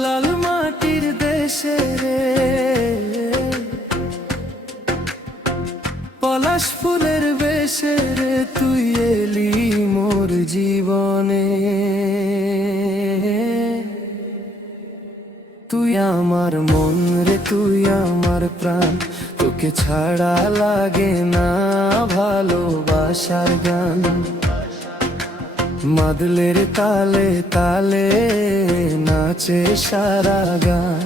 লাল মাটির দেশে রে, পলাশ ফুলের বেশে রে, তুই এলি মোর জীবনে। তুই আমার মন রে, তুই আমার প্রাণ, তোকে ছাড়া লাগে না ভালোবাসার গান। মাদলের তালে তালে নাচে সারা গান,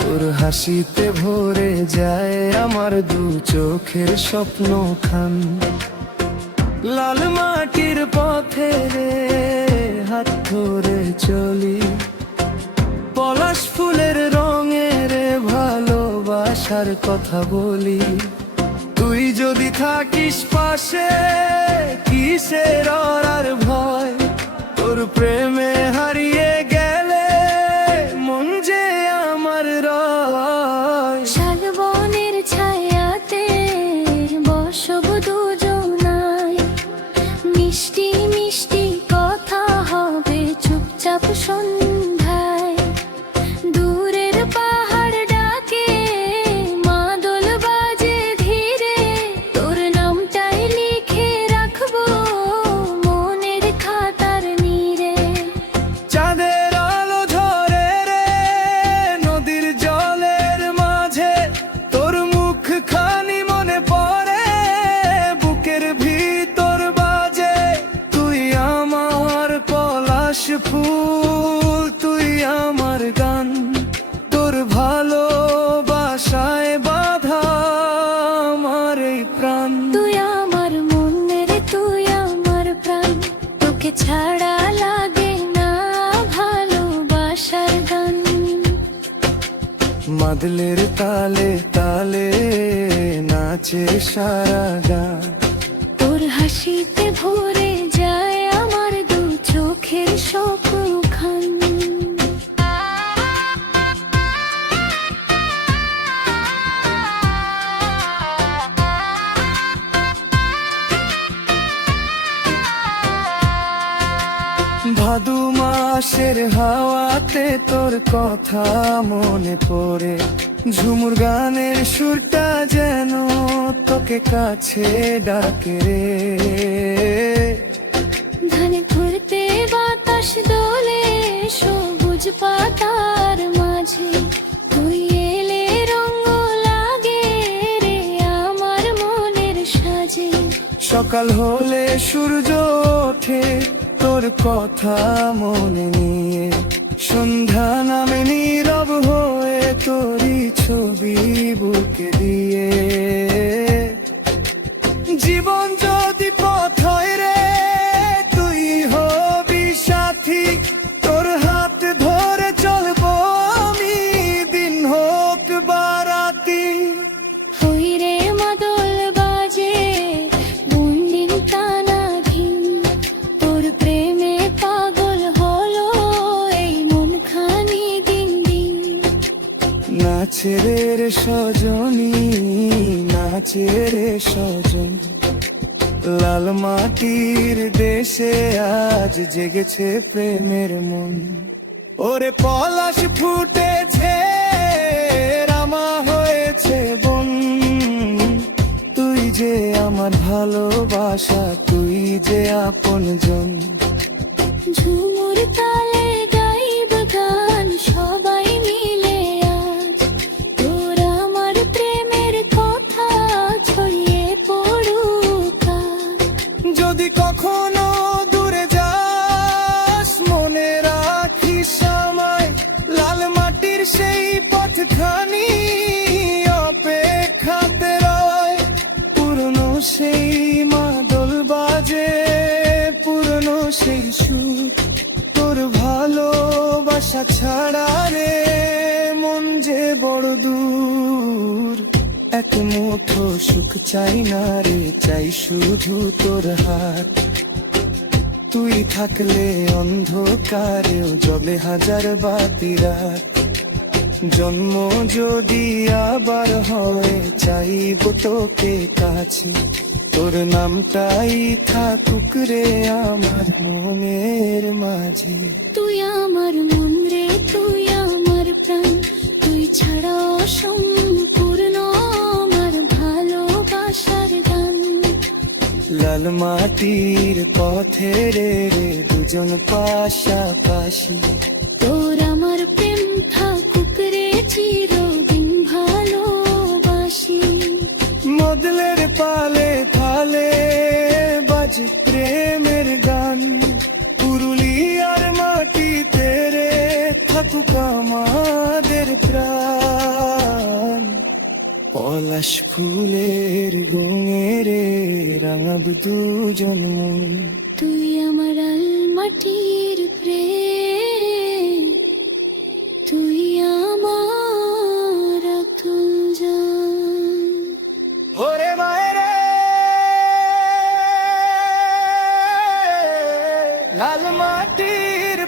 তোর হাসিতে ভরে যায় আমার দু চোখের স্বপ্ন খান। লাল মাটির পথে রে হাত ধরে চলি, পলাশ ফুলের রঙে রে ভালোবাসার কথা বলি। তুই যদি থাকিস পাশে কিসের আর ভয়, তোর প্রেমে হারিয়ে গেলে মন যে আমার রয়। শালবনের ছায়াতে বসব দুজনায়, মিষ্টি মিষ্টি কথা হবে চুপচাপ সন্ধ্যায়। দূরের পাহাড় ডাকে মাদল বাজে ধীরে, তোর নামটাই লিখে রাখবো মনের খাতার নীরে। চাঁদের আলো ঝরে রে নদীর জলের মাঝে, তোর মুখ খানি মনে পড়ে বুকের ভিতর বাজে। তুই আমার পলাশ ফুল, তুই আমার গান, তোর ভালোবাসায় বাঁধা আমার এই প্রাণ। তুই আমার মন রে, তুই আমার প্রাণ, তোকে ছাড়া লাগে না ভালোবাসার গান। মাদলের তালে তালে নাচে সারা গান, তোর হাসিতে ভরে যায় আমার দু চোখের স্বপ্ন খান। ভাদু মাসের হাওয়াতে তোর কথা মনে পড়ে, ঝুমুর গানের সুরটা যেন তোকে কাছে ডাকে রে। ধানে ঘুরতে বাতাস দোলে সবুজ পাতার মাঝে, তুই এলে রঙ লাগে রে আমার মনের সাজে। সকাল হলে সূর্য ওঠে তোর কথা মনে নিয়ে, সন্ধ্যা নামে নীরব হয়ে তোরই ছবি বুকে দিয়ে। জীবন যদি পথ হয় রে, তুই হবি সাথী, তোর হাত ধরে চলবো আমি দিন হোক বারাতি। হই রে মাদল বাজে বন্দিন টানাধীন, তোর প্রেমে পাগল হলো এই মন খানি দিন দিন। নাচে রে সজনী, নাচে রে সজন, লাল মাটির দেশে আজ জেগেছে প্রেমের মন। ওরে পলাশ ফুটেছে রামা হয়েছে বন, তুই যে আমার ভালোবাসা, তুই যে আপনজন। ঝুমুর তালে গাইব গান সবাই মিলে আজ, তোর আমার প্রেমের কথা ছড়িয়ে পড়ুক আজ। যদি কখনো দূরে যাস মনে রাখিস আমায়, লাল মাটির সেই পথখানি অপেক্ষাতে রয়। পুরনো সেই মাদল বাজে, পুরনো সেই সুর, তোর ভালোবাসা ছাড়া রে মন যে বড় দূর। এক মুঠো সুখ চাই না রে, চাই শুধু তোর হাত। তুই থাকলে অন্ধকারেও জ্বলে হাজার বাতি রাত। জন্ম যদি আবার হয় চাইব তোকে কাছে, তোর নামটাই থাকুক রে আমার মনের মাঝে। তুই আমার মন রে, তুই মাটির পথে রে দুজন পাশাপাশি। তোর আমার প্রেম থাকুক রে চিরদিন ভালোবাসি। মদলের পালে ফালে বাজ প্রেমের গান, পুরুলিয়ার মাটিতে রে থাকুক আমাদের প্রাণ। পলাশ ফুলের গুঙে রে রাঙাব দুজন মন। তুই আমার মাটির প্রেম, তুই আমার আতুল জান। ওরে মায়েরে লাল মাটির